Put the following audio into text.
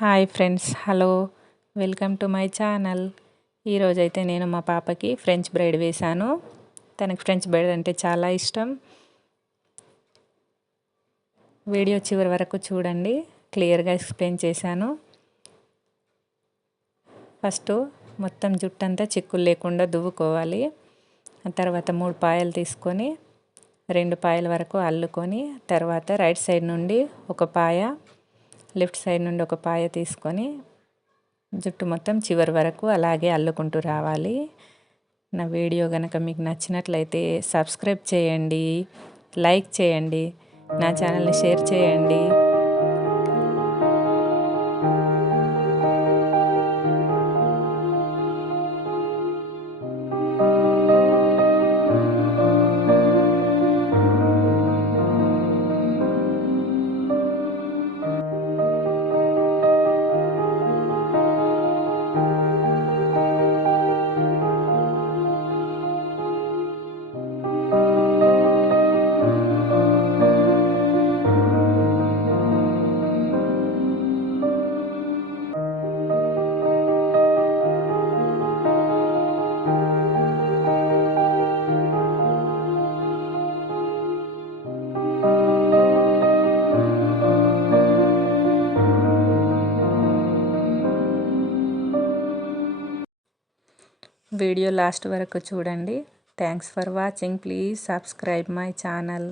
Hi friends, hello, welcome to my channel. ఈరోజైతే నేను మా పాపకి ఫ్రెంచ్ బ్రైడ్ వేశాను. తనకి ఫ్రెంచ్ బ్రైడ్ అంటే చాలా ఇష్టం. వీడియో చివరి వరకు చూడండి, క్లియర్గా ఎక్స్ప్లెయిన్ చేశాను. ఫస్ట్ మొత్తం జుట్టంతా చిక్కులు లేకుండా దువ్వుకోవాలి. ఆ తర్వాత 3 పాయలు తీసుకొని 2 పాయల వరకు అల్లుకొని, తర్వాత రైట్ సైడ్ నుండి ఒక పాయ, లెఫ్ట్ సైడ్ నుండి ఒక పాయ తీసుకొని జుట్టు మొత్తం చివరి వరకు అలాగే అల్లుకుంటూ రావాలి. నా వీడియో కనుక మీకు నచ్చినట్లయితే సబ్స్క్రైబ్ చేయండి, లైక్ చేయండి, నా ఛానల్ని షేర్ చేయండి. వీడియో లాస్ట్ వరకు చూడండి. Thanks for watching. Please subscribe my channel.